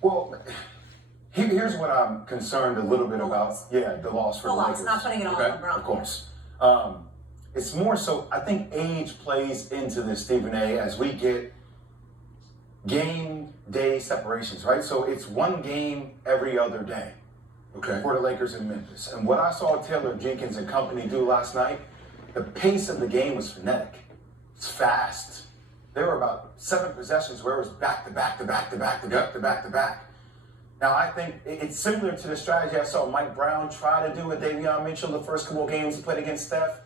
Well, here's what I'm concerned a little bit about. Loss. Yeah, the loss for The the loss, Lakers. not putting it all on LeBron. Of course. It's more so, I think age plays into this, Stephen A., as we get game day separations, right? So it's one game every other day for the Lakers in Memphis. And what I saw Taylor Jenkins and company do last night, the pace of the game was frenetic. It's fast. There were about 7 possessions where it was back to back to back to back to back to back to back. Now, I think it's similar to the strategy I saw Mike Brown try to do with Davion Mitchell the first couple of games he played against Steph,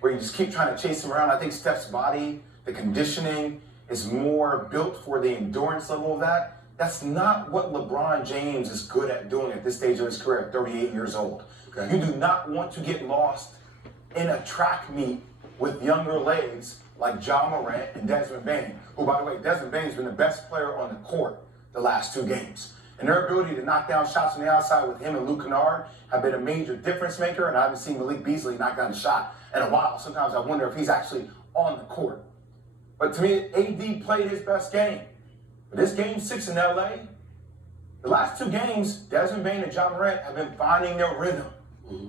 where you just keep trying to chase him around. I think Steph's body, the conditioning, is more built for the endurance level of that. That's not what LeBron James is good at doing at this stage of his career at 38 years old. You do not want to get lost in a track meet with younger legs like Ja Morant and Desmond Bain, who, by the way, Desmond Bain's been the best player on the court the last 2 games. And their ability to knock down shots on the outside with him and Luke Kennard have been a major difference maker, and I haven't seen Malik Beasley knock down a shot in a while. Sometimes I wonder if he's actually on the court. But to me, AD played his best game. But this game 6 in LA, the last 2 games, Desmond Bain and Ja Morant have been finding their rhythm.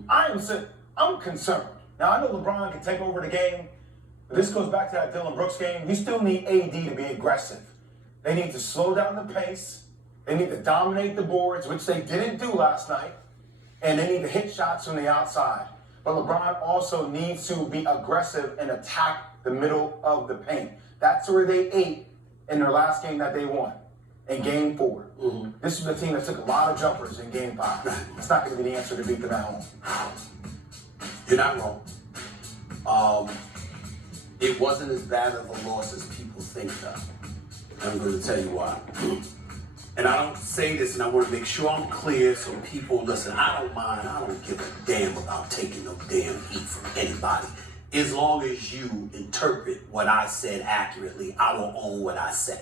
I'm concerned. Now, I know LeBron can take over the game, but this goes back to that Dylan Brooks game. You still need AD to be aggressive. They need to slow down the pace. They need to dominate the boards, which they didn't do last night. And they need to hit shots from the outside. But LeBron also needs to be aggressive and attack the middle of the paint. That's where they ate in their last game that they won, in game 4. This is a team that took a lot of jumpers in game 5. It's not going to be the answer to beat them at home. You're not wrong. It wasn't as bad of a loss as people think, though. I'm going to tell you why. And I don't say this, and I want to make sure I'm clear so people listen. I don't mind. I don't give a damn about taking no damn heat from anybody. As long as you interpret what I said accurately, I will own what I say.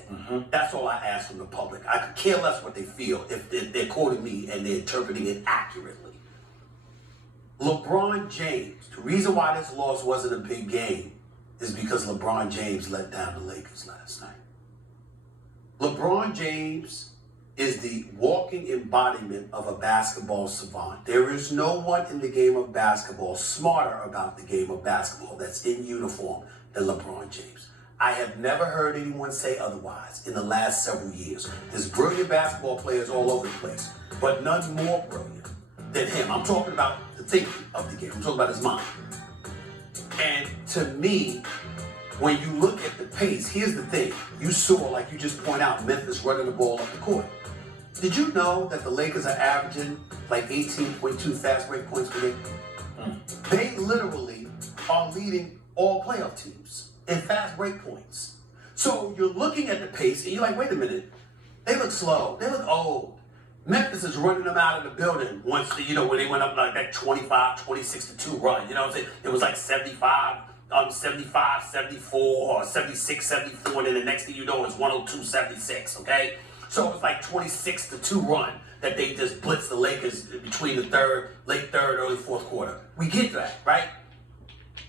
That's all I ask from the public. I could care less what they feel if they're quoting me and they're interpreting it accurately. LeBron James, the reason why this loss wasn't a big game is because LeBron James let down the Lakers last night. LeBron James is the walking embodiment of a basketball savant. There is no one in the game of basketball smarter about the game of basketball that's in uniform than LeBron James. I have never heard anyone say otherwise in the last several years. There's brilliant basketball players all over the place, but none more brilliant than him. I'm talking about the thinking of the game. I'm talking about his mind. And to me, when you look at the pace, here's the thing. You saw, like you just point out, Memphis running the ball up the court. Did you know that the Lakers are averaging like 18.2 fast break points per game? They literally are leading all playoff teams in fast break points. So you're looking at the pace and you're like, wait a minute, they look slow, they look old. Memphis is running them out of the building once, when they went up like that 26-2 run, you know what I'm saying? It was like 75, 74, or 76, 74, and then the next thing you know, it's 102, 76, okay? So it was like 26-2 run that they just blitzed the Lakers between the late third, early fourth quarter. We get that, right?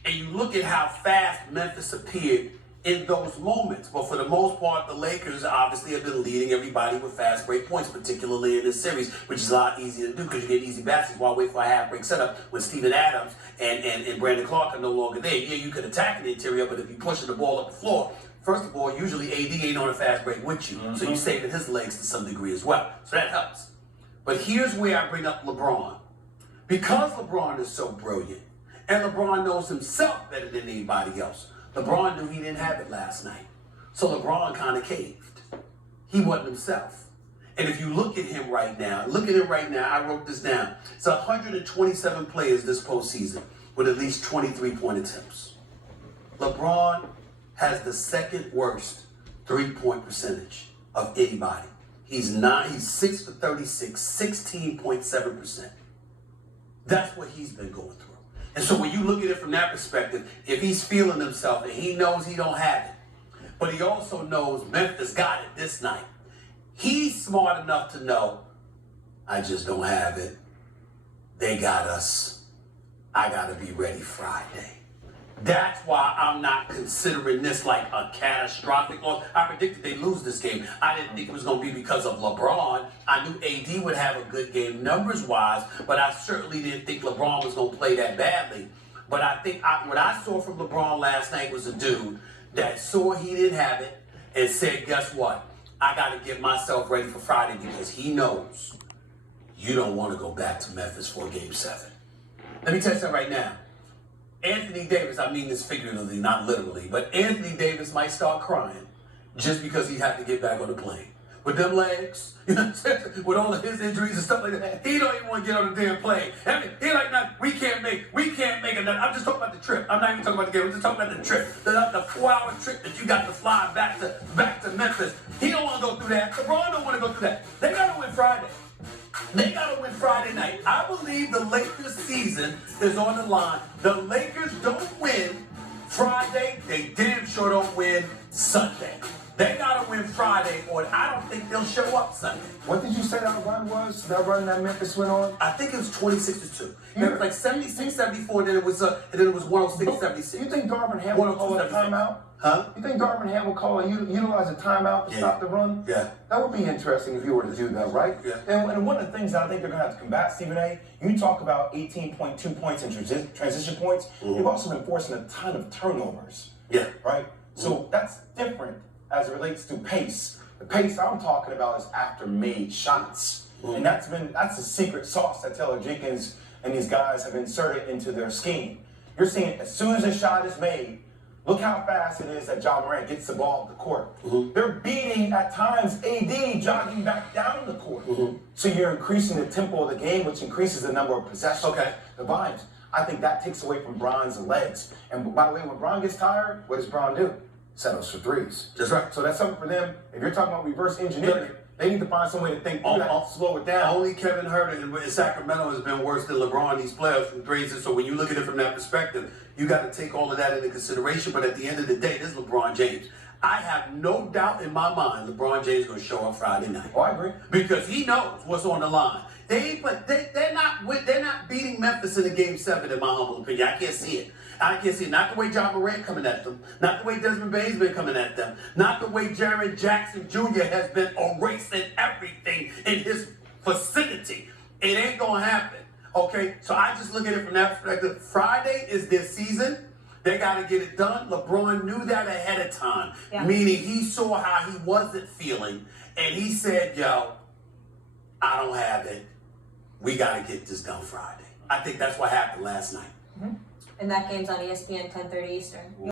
And you look at how fast Memphis appeared in those moments. But for the most part, the Lakers obviously have been leading everybody with fast break points, particularly in this series, which is a lot easier to do because you get easy baskets while waiting for a half break setup when Steven Adams and Brandon Clark are no longer there. Yeah, you can attack in the interior, but if you're pushing the ball up the floor, first of all, usually AD ain't on a fast break with you, so you're saving his legs to some degree as well. So that helps. But here's where I bring up LeBron. Because LeBron is so brilliant, and LeBron knows himself better than anybody else, LeBron knew he didn't have it last night. So LeBron kind of caved. He wasn't himself. And if you look at him right now, I wrote this down. It's 127 players this postseason with at least 23 point attempts. LeBron has the second worst 3-point percentage of anybody. He's 6 for 36, 16.7%. That's what he's been going through. And so when you look at it from that perspective, if he's feeling himself and he knows he don't have it, but he also knows Memphis got it this night, he's smart enough to know, I just don't have it. They got us. I got to be ready Friday. That's why I'm not considering this like a catastrophic loss. I predicted they'd lose this game. I didn't think it was going to be because of LeBron. I knew AD would have a good game numbers-wise, but I certainly didn't think LeBron was going to play that badly. But I think what I saw from LeBron last night was a dude that saw he didn't have it and said, guess what? I got to get myself ready for Friday because he knows you don't want to go back to Memphis for Game 7. Let me tell you something right now. Anthony Davis, I mean this figuratively, not literally, but Anthony Davis might start crying just because he had to get back on the plane. With them legs, you know what I'm saying? With all of his injuries and stuff like that, he don't even want to get on the damn plane. I mean, he like, nah, we can't make it. I'm just talking about the trip. I'm not even talking about the game. I'm just talking about the trip. The 4-hour trip that you got to fly back to Memphis. He don't want to go through that. LeBron don't want to go through that. They got to win Friday. They got to win Friday night. I believe the Lakers season is on the line. The Lakers don't win Friday. They damn sure don't win Sunday. They got to win Friday, or I don't think they'll show up Sunday. What did you say that run was? That run that Memphis went on? I think it was 26-2. It was like 76-74, and then it was 106-76. You think Darvin Ham will call a timeout? Huh? You think Darvin Ham will call and utilize a timeout to stop the run? Yeah. That would be interesting if you were to do that, right? Yeah. And one of the things that I think they're going to have to combat, Stephen A., you talk about 18.2 points in transition points. Mm-hmm. You've also been forcing a ton of turnovers. Yeah. Right? So that's different as it relates to pace. The pace I'm talking about is after made shots. And that's the secret sauce that Taylor Jenkins and these guys have inserted into their scheme. You're seeing as soon as a shot is made, look how fast it is that Ja Morant gets the ball up the court. They're beating, at times, AD jogging back down the court. So you're increasing the tempo of the game, which increases the number of possessions, the volumes. I think that takes away from Bron's legs. And by the way, when Bron gets tired, what does Bron do? Settles for threes. That's right. So that's something for them. If you're talking about reverse engineering, they need to find some way to think, slow it down. Only Kevin Herter in Sacramento has been worse than LeBron these playoffs from threes. And so when you look at it from that perspective, you got to take all of that into consideration. But at the end of the day, this is LeBron James. I have no doubt in my mind LeBron James is going to show up Friday night. Oh, I agree. Because he knows what's on the line. They're not beating Memphis in a Game 7, in my humble opinion. I can't see it. I can't see it. Not the way Ja Morant coming at them. Not the way Desmond Bane's been coming at them. Not the way Jaren Jackson Jr. has been erasing everything in his vicinity. It ain't going to happen. Okay? So I just look at it from that perspective. Friday is their season. They got to get it done. LeBron knew that ahead of time. Yeah. Meaning he saw how he wasn't feeling. And he said, yo, I don't have it. We got to get this done Friday. I think that's what happened last night. And that game's on ESPN 10:30 Eastern.